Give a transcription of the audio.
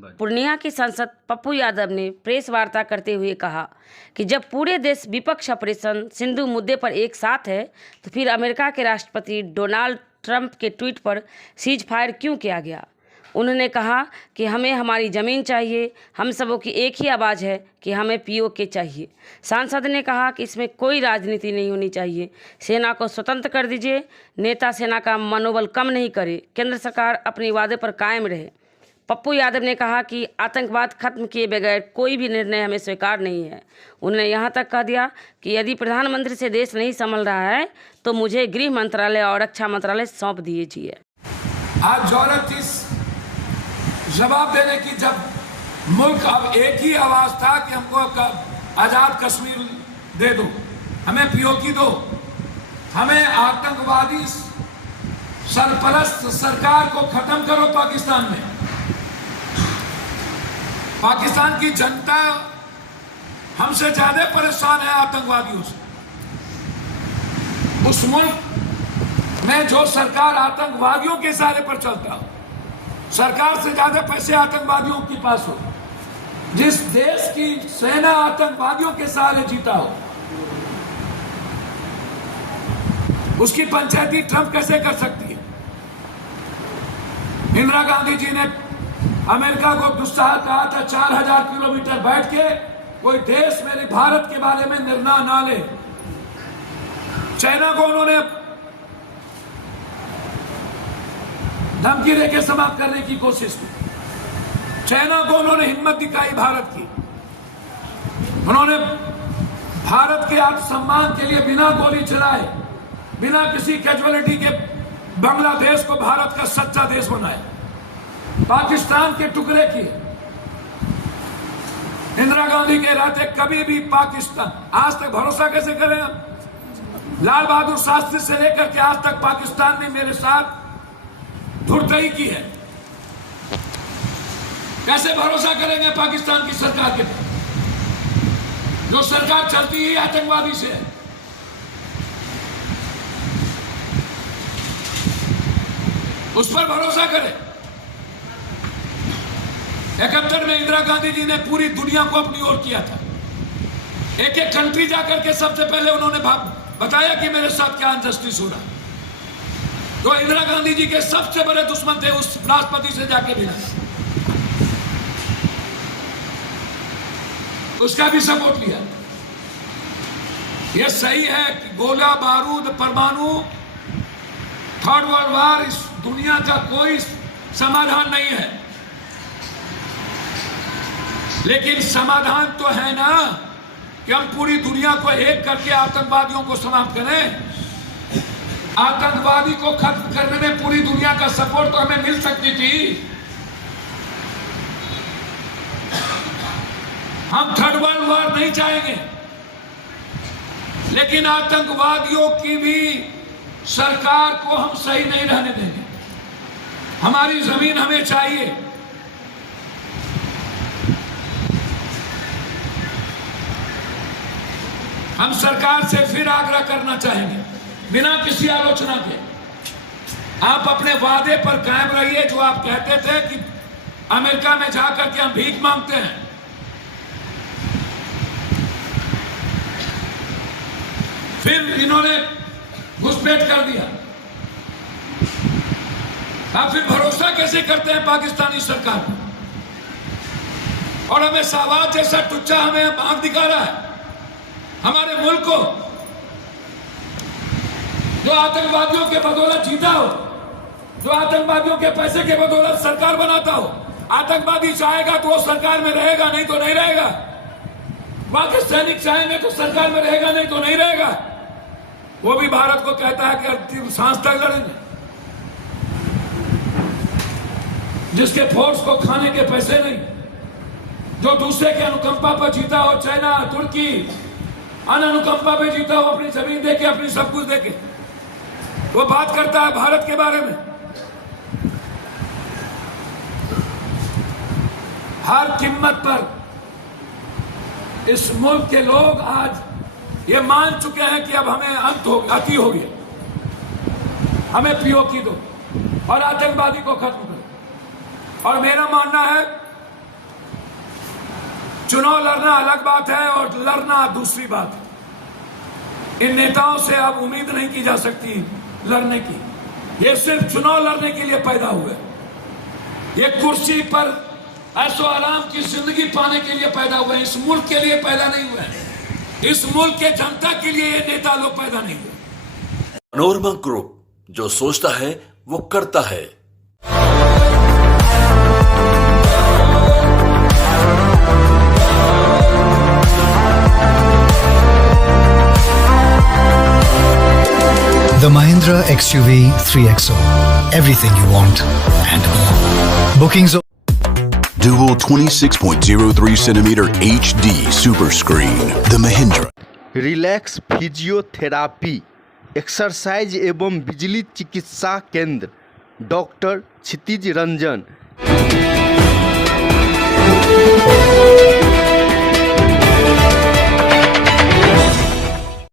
पूर्णिया के सांसद पप्पू यादव ने प्रेस वार्ता करते हुए कहा कि जब पूरे देश विपक्ष ऑपरेशन सिंधु मुद्दे पर एक साथ है तो फिर अमेरिका के राष्ट्रपति डोनाल्ड ट्रंप के ट्वीट पर सीज फायर क्यों किया गया। उन्होंने कहा कि हमें हमारी ज़मीन चाहिए, हम सबों की एक ही आवाज़ है कि हमें पीओके चाहिए। सांसद ने कहा कि इसमें कोई राजनीति नहीं होनी चाहिए, सेना को स्वतंत्र कर दीजिए, नेता सेना का मनोबल कम नहीं करे, केंद्र सरकार अपने वादे पर कायम रहे। पप्पू यादव ने कहा कि आतंकवाद खत्म किए बगैर कोई भी निर्णय हमें स्वीकार नहीं है। उन्होंने यहाँ तक कह दिया कि यदि प्रधानमंत्री से देश नहीं संभल रहा है तो मुझे गृह मंत्रालय और रक्षा मंत्रालय सौंप दीजिए। आज जरूरत इस जवाब देने की, जब मुल्क अब एक ही आवाज था कि हमको आजाद कश्मीर दे दो, हमें पीओके दो, हमें आतंकवादी सरपरस्त सरकार को खत्म करो पाकिस्तान में। पाकिस्तान की जनता हमसे ज्यादा परेशान है आतंकवादियों से। उस मुल्क में जो सरकार आतंकवादियों के सहारे पर चलता हो, सरकार से ज्यादा पैसे आतंकवादियों के पास हो, जिस देश की सेना आतंकवादियों के सहारे जीता हो, उसकी पंचायती ट्रंप कैसे कर सकती है। इंदिरा गांधी जी ने अमेरिका को दुस्साह कहा था 4000 किलोमीटर बैठ के कोई देश मेरे भारत के बारे में निर्णय ना ले। चाइना को उन्होंने धमकी देके समाप्त करने की कोशिश की। चाइना को उन्होंने हिम्मत दिखाई भारत की। उन्होंने भारत के आत्मसम्मान के लिए बिना गोली चलाए, बिना किसी कैजुअलिटी के बांग्लादेश को भारत का सच्चा देश बनाया, पाकिस्तान के टुकड़े किए। इंदिरा गांधी के रहते कभी भी पाकिस्तान, आज तक भरोसा कैसे करें हम? लाल बहादुर शास्त्री से लेकर के आज तक पाकिस्तान ने मेरे साथ धुरतई की है। कैसे भरोसा करेंगे पाकिस्तान की सरकार के पर, जो सरकार चलती ही आतंकवादी से है। उस पर भरोसा करें। 71 में इंदिरा गांधी जी ने पूरी दुनिया को अपनी ओर किया था। एक एक कंट्री जाकर के सबसे पहले उन्होंने बताया कि मेरे साथ क्या अनजस्टिस हो रहा है। तो इंदिरा गांधी जी के सबसे बड़े दुश्मन थे उस राष्ट्रपति से जाके मिला, उसका भी सपोर्ट लिया। यह सही है कि गोला बारूद परमाणु थर्ड वर्ल्ड वॉर इस दुनिया का कोई समाधान नहीं है, लेकिन समाधान तो है ना कि हम पूरी दुनिया को एक करके आतंकवादियों को समाप्त करें। आतंकवादी को खत्म करने में पूरी दुनिया का सपोर्ट तो हमें मिल सकती थी। हम थर्ड वर्ल्ड वॉर नहीं चाहेंगे, लेकिन आतंकवादियों की भी सरकार को हम सही नहीं रहने देंगे। हमारी जमीन हमें चाहिए। हम सरकार से फिर आग्रह करना चाहेंगे, बिना किसी आलोचना के, आप अपने वादे पर कायम रहिए। जो आप कहते थे कि अमेरिका में जाकर के हम भीख मांगते हैं, फिर इन्होंने घुसपैठ कर दिया। आप फिर भरोसा कैसे करते हैं पाकिस्तानी सरकार पर? और हमें शहबाज जैसा टुच्चा हमें आंख दिखा रहा है। हमारे मुल्क को जो आतंकवादियों के बदौलत जीता हो, जो आतंकवादियों के पैसे के बदौलत सरकार बनाता हो, आतंकवादी चाहेगा तो वो सरकार में रहेगा, नहीं tó नहीं रहेगा। बाकी सैनिक चाहेंगे तो सरकार में रहेगा, नहीं तो नहीं रहेगा। वो भी भारत को कहता है कि अंतिम सांस तक लड़ेंगे। जिसके फोर्स को खाने के पैसे नहीं, जो दूसरे के अनुकंपा पर जीता हो, चाइना, तुर्की, अनुकंपा पे जीता हो, अपनी जमीन देके, अपनी सब कुछ देके, वो बात करता है भारत के बारे में। हर कीमत पर इस मुल्क के लोग आज ये मान चुके हैं कि अब हमें अति हो गया, हमें पीओके दो और आतंकवादी को खत्म करो। और मेरा मानना है चुनाव लड़ना अलग बात है और लड़ना दूसरी बात है। इन नेताओं से अब उम्मीद नहीं की जा सकती लड़ने की। ये सिर्फ चुनाव लड़ने के लिए पैदा हुए, ये कुर्सी पर ऐशो आराम की जिंदगी पाने के लिए पैदा हुए, इस मुल्क के लिए पैदा नहीं हुए, इस मुल्क के जनता के लिए ये नेता लोग पैदा नहीं हुए। मनोरमा ग्रुप, जो सोचता है वो करता है। The Mahindra XUV 3XO. Everything you want and more. Bookings. Dual 26.03 centimeter HD super screen. The Mahindra. Relax physiotherapy exercise एवं बिजली चिकित्सा केंद्र डॉक्टर क्षितिज रंजन।